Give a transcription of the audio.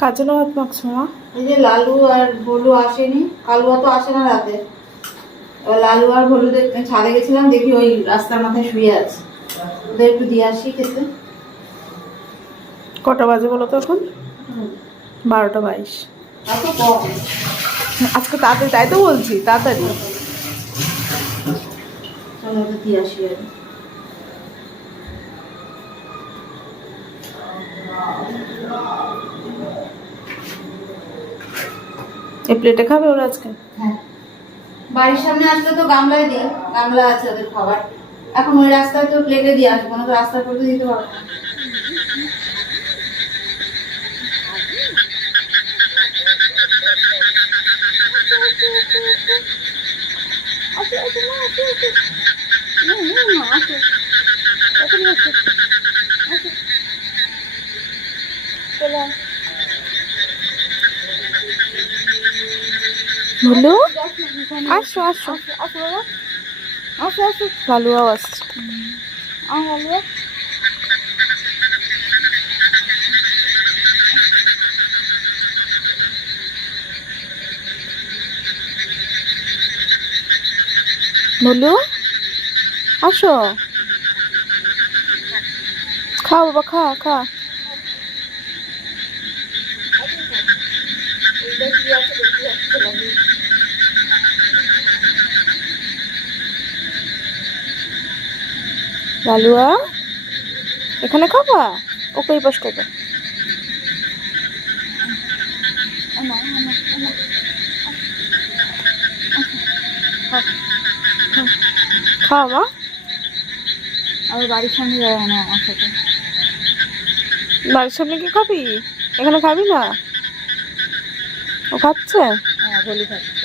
কার জন্য ভাত মাখছো মা? এই যে লালু আর ভোলু আসেনি, কালুয়া তো আসে না রাতে। এবার লালু আর ভোলু ছাদে গেছিলাম, দেখি ওই রাস্তার মাথায় শুয়ে আছে, ওদের একটু দিয়ে আসি খেতে। কটা বাজে বলো তো এখন? 12:22। এত কম? আজকে তাড়াতাড়ি, তাই তো বলছি তাড়াতাড়ি। চলো ওদের দিয়ে আসি আর। এই প্লেটে খাবে ওরা আজকে? হ্যাঁ, বাড়ির সামনে আসলে তো গামলায় দিই, গামলা আছে ওদের খাবার। এখন ওই রাস্তায় তো প্লেটে দিয়ে আসবো না, তো রাস্তার পর তো দিতে পারবো না। বলু আসো আসো আসো আসো আসো। লালুয়াও আসছে। বলু আসো, খা বাবা, খা খা। লালুয়া এখানে খাবা? ওকে এই পাশটা দাও। খাও মা। আর বাড়ির সামনে যাবে না আমার সাথে। বাড়ির সামনে কি খাবি? এখানে খাবি না? ও খাচ্ছে। হ্যাঁ, বলি খাচ্ছি।